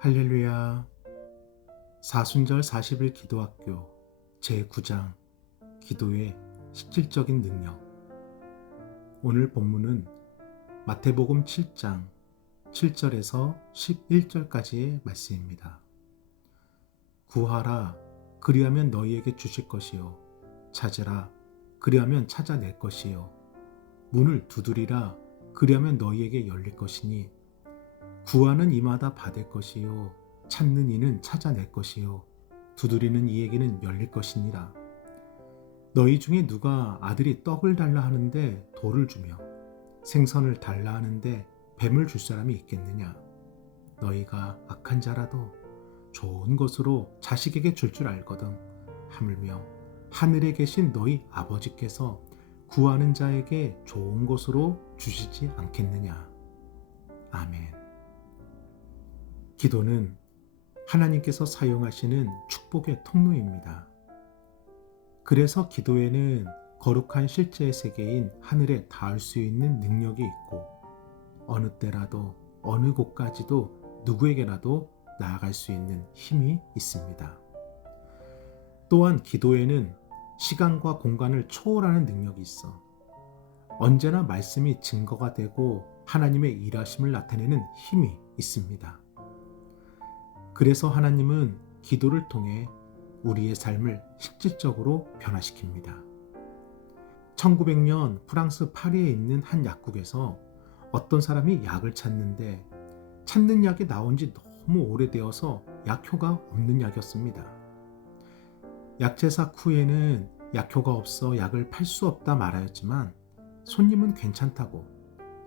할렐루야. 사순절 40일 기도학교 제9장 기도의 실질적인 능력. 오늘 본문은 마태복음 7장 7절에서 11절까지의 말씀입니다. 구하라, 그리하면 너희에게 주실 것이요. 찾으라, 그리하면 찾아낼 것이요. 문을 두드리라, 그리하면 너희에게 열릴 것이니 구하는 이마다 받을 것이요, 찾는 이는 찾아낼 것이요, 두드리는 이에게는 열릴 것이니라. 너희 중에 누가 아들이 떡을 달라 하는데 돌을 주며 생선을 달라 하는데 뱀을 줄 사람이 있겠느냐? 너희가 악한 자라도 좋은 것으로 자식에게 줄 알거든. 하물며 하늘에 계신 너희 아버지께서 구하는 자에게 좋은 것으로 주시지 않겠느냐? 아멘. 기도는 하나님께서 사용하시는 축복의 통로입니다. 그래서 기도에는 거룩한 실제의 세계인 하늘에 닿을 수 있는 능력이 있고, 어느 때라도 어느 곳까지도 누구에게라도 나아갈 수 있는 힘이 있습니다. 또한 기도에는 시간과 공간을 초월하는 능력이 있어 언제나 말씀이 증거가 되고 하나님의 일하심을 나타내는 힘이 있습니다. 그래서 하나님은 기도를 통해 우리의 삶을 실질적으로 변화시킵니다. 1900년 프랑스 파리에 있는 한 약국에서 어떤 사람이 약을 찾는데 찾는 약이 나온 지 너무 오래되어서 약효가 없는 약이었습니다. 약제사 후에는 약효가 없어 약을 팔 수 없다 말하였지만 손님은 괜찮다고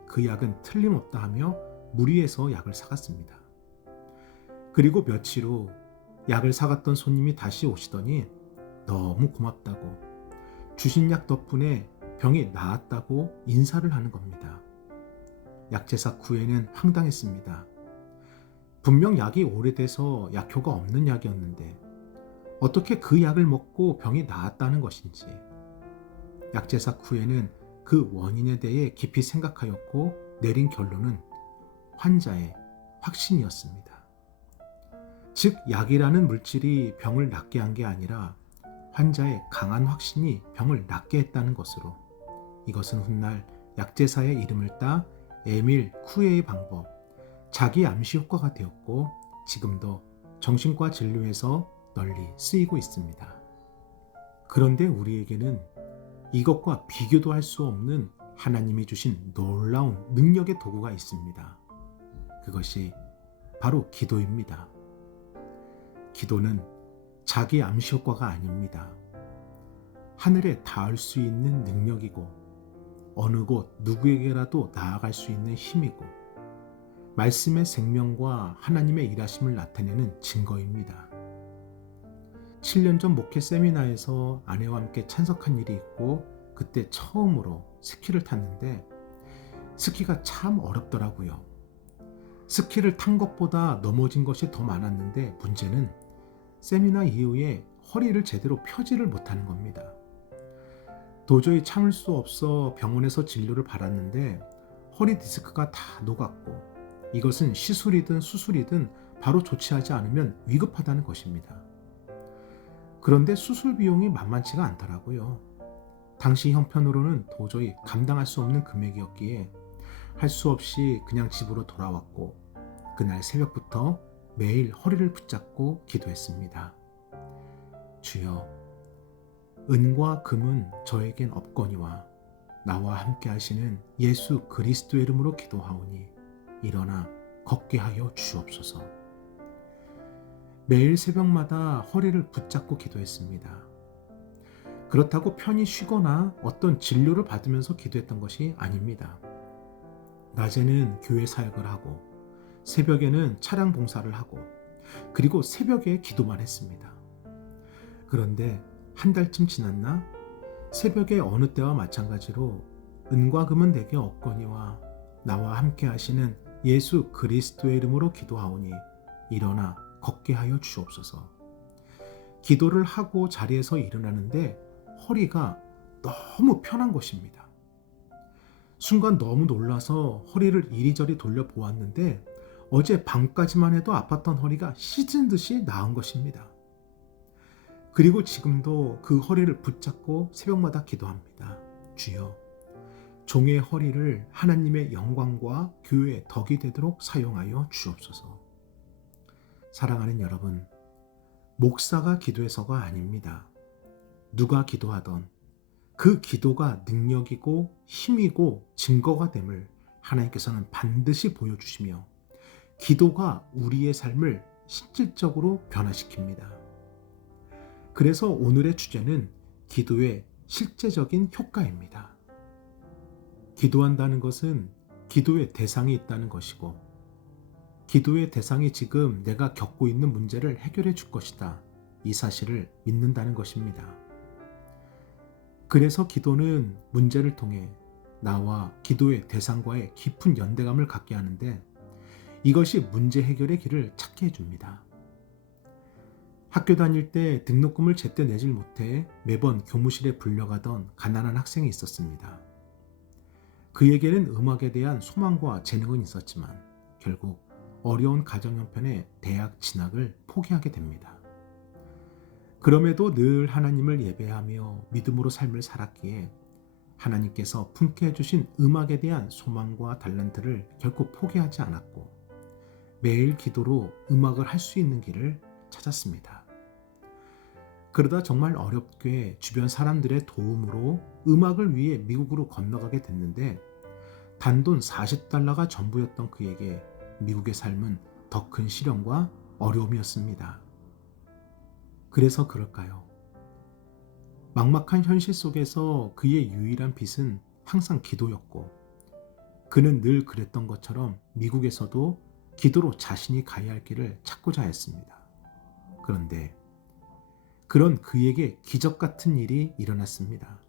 그 약은 틀림없다 하며 무리해서 약을 사갔습니다. 그리고 며칠 후 약을 사갔던 손님이 다시 오시더니 너무 고맙다고, 주신 약 덕분에 병이 나았다고 인사를 하는 겁니다. 약제사 후에는 황당했습니다. 분명 약이 오래돼서 약효가 없는 약이었는데 어떻게 그 약을 먹고 병이 나았다는 것인지. 약제사 후에는 그 원인에 대해 깊이 생각하였고 내린 결론은 환자의 확신이었습니다. 즉, 약이라는 물질이 병을 낫게 한 게 아니라 환자의 강한 확신이 병을 낫게 했다는 것으로, 이것은 훗날 약제사의 이름을 따 에밀 쿠에의 방법, 자기 암시 효과가 되었고 지금도 정신과 진료에서 널리 쓰이고 있습니다. 그런데 우리에게는 이것과 비교도 할 수 없는 하나님이 주신 놀라운 능력의 도구가 있습니다. 그것이 바로 기도입니다. 기도는 자기 암시 효과가 아닙니다. 하늘에 닿을 수 있는 능력이고 어느 곳 누구에게라도 나아갈 수 있는 힘이고 말씀의 생명과 하나님의 일하심을 나타내는 증거입니다. 7년 전 목회 세미나에서 아내와 함께 참석한 일이 있고 그때 처음으로 스키를 탔는데 스키가 참 어렵더라고요. 스키를 탄 것보다 넘어진 것이 더 많았는데 문제는 세미나 이후에 허리를 제대로 펴지를 못하는 겁니다. 도저히 참을 수 없어 병원에서 진료를 받았는데 허리 디스크가 다 녹았고 이것은 시술이든 수술이든 바로 조치하지 않으면 위급하다는 것입니다. 그런데 수술 비용이 만만치가 않더라고요. 당시 형편으로는 도저히 감당할 수 없는 금액이었기에 할 수 없이 그냥 집으로 돌아왔고 그날 새벽부터 매일 허리를 붙잡고 기도했습니다. 주여, 은과 금은 저에겐 없거니와 나와 함께 하시는 예수 그리스도의 이름으로 기도하오니 일어나 걷게 하여 주옵소서. 매일 새벽마다 허리를 붙잡고 기도했습니다. 그렇다고 편히 쉬거나 어떤 진료를 받으면서 기도했던 것이 아닙니다. 낮에는 교회 사역을 하고 새벽에는 차량 봉사를 하고 그리고 새벽에 기도만 했습니다. 그런데 한 달쯤 지났나 새벽에 어느 때와 마찬가지로 은과 금은 내게 없거니와 나와 함께 하시는 예수 그리스도의 이름으로 기도하오니 일어나 걷게 하여 주옵소서. 기도를 하고 자리에서 일어나는데 허리가 너무 편한 것입니다. 순간 너무 놀라서 허리를 이리저리 돌려보았는데 어제 밤까지만 해도 아팠던 허리가 씻은 듯이 나은 것입니다. 그리고 지금도 그 허리를 붙잡고 새벽마다 기도합니다. 주여, 종의 허리를 하나님의 영광과 교회의 덕이 되도록 사용하여 주옵소서. 사랑하는 여러분, 목사가 기도해서가 아닙니다. 누가 기도하던 그 기도가 능력이고 힘이고 증거가 됨을 하나님께서는 반드시 보여주시며 기도가 우리의 삶을 실질적으로 변화시킵니다. 그래서 오늘의 주제는 기도의 실제적인 효과입니다. 기도한다는 것은 기도의 대상이 있다는 것이고, 기도의 대상이 지금 내가 겪고 있는 문제를 해결해 줄 것이다, 이 사실을 믿는다는 것입니다. 그래서 기도는 문제를 통해 나와 기도의 대상과의 깊은 연대감을 갖게 하는데, 이것이 문제 해결의 길을 찾게 해줍니다. 학교 다닐 때 등록금을 제때 내질 못해 매번 교무실에 불려가던 가난한 학생이 있었습니다. 그에게는 음악에 대한 소망과 재능은 있었지만 결국 어려운 가정 형편에 대학 진학을 포기하게 됩니다. 그럼에도 늘 하나님을 예배하며 믿음으로 삶을 살았기에 하나님께서 품게 해주신 음악에 대한 소망과 달란트를 결코 포기하지 않았고 매일 기도로 음악을 할 수 있는 길을 찾았습니다. 그러다 정말 어렵게 주변 사람들의 도움으로 음악을 위해 미국으로 건너가게 됐는데, 단돈 $40가 전부였던 그에게 미국의 삶은 더 큰 시련과 어려움이었습니다. 그래서 그럴까요? 막막한 현실 속에서 그의 유일한 빛은 항상 기도였고, 그는 늘 그랬던 것처럼 미국에서도 기도로 자신이 가야 할 길을 찾고자 했습니다. 그런데 그런 그에게 기적 같은 일이 일어났습니다.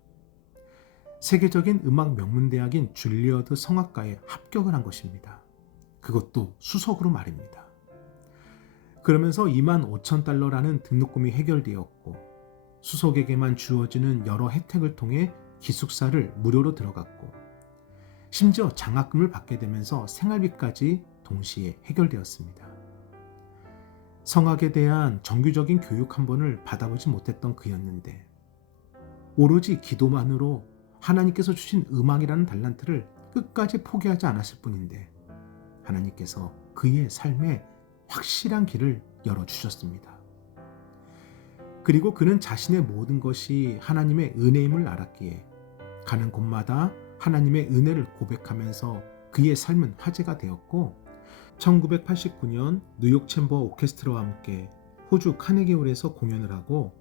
세계적인 음악 명문대학인 줄리어드 성악과에 합격을 한 것입니다. 그것도 수석으로 말입니다. 그러면서 $25,000라는 등록금이 해결되었고, 수석에게만 주어지는 여러 혜택을 통해 기숙사를 무료로 들어갔고, 심지어 장학금을 받게 되면서 생활비까지 동시에 해결되었습니다. 성악에 대한 정규적인 교육 한 번을 받아보지 못했던 그였는데, 오로지 기도만으로 하나님께서 주신 음악이라는 달란트를 끝까지 포기하지 않았을 뿐인데, 하나님께서 그의 삶에 확실한 길을 열어주셨습니다. 그리고 그는 자신의 모든 것이 하나님의 은혜임을 알았기에 가는 곳마다 하나님의 은혜를 고백하면서 그의 삶은 화제가 되었고, 1989년 뉴욕 챔버 오케스트라와 함께 호주 카네기홀에서 공연을 하고,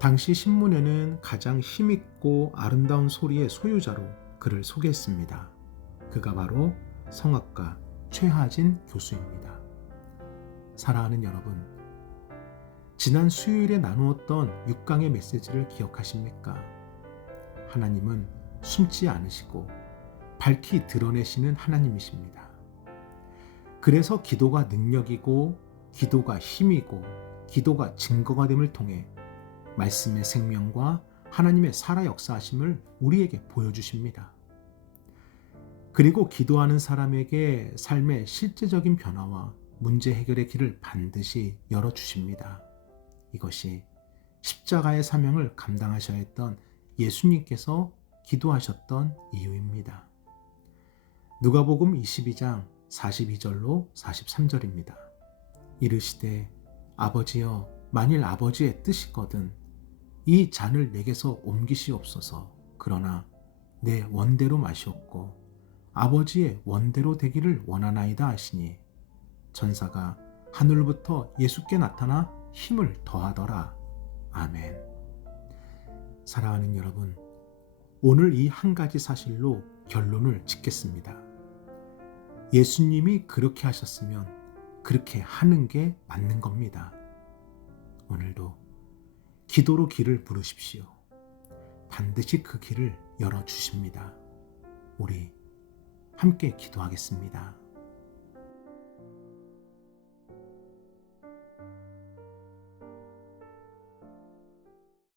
당시 신문에는 가장 힘있고 아름다운 소리의 소유자로 그를 소개했습니다. 그가 바로 성악가 최하진 교수입니다. 사랑하는 여러분, 지난 수요일에 나누었던 6강의 메시지를 기억하십니까? 하나님은 숨지 않으시고 밝히 드러내시는 하나님이십니다. 그래서 기도가 능력이고 기도가 힘이고 기도가 증거가 됨을 통해 말씀의 생명과 하나님의 살아 역사하심을 우리에게 보여주십니다. 그리고 기도하는 사람에게 삶의 실제적인 변화와 문제 해결의 길을 반드시 열어주십니다. 이것이 십자가의 사명을 감당하셔야 했던 예수님께서 기도하셨던 이유입니다. 누가복음 22장 42절로 43절입니다. 이르시되 아버지여, 만일 아버지의 뜻이거든 이 잔을 내게서 옮기시옵소서. 그러나 내 원대로 마시옵고 아버지의 원대로 되기를 원하나이다 하시니, 천사가 하늘부터 예수께 나타나 힘을 더하더라. 아멘. 사랑하는 여러분, 오늘 이 한 가지 사실로 결론을 짓겠습니다. 예수님이 그렇게 하셨으면 그렇게 하는 게 맞는 겁니다. 오늘도 기도로 길을 부르십시오. 반드시 그 길을 열어주십니다. 우리 함께 기도하겠습니다.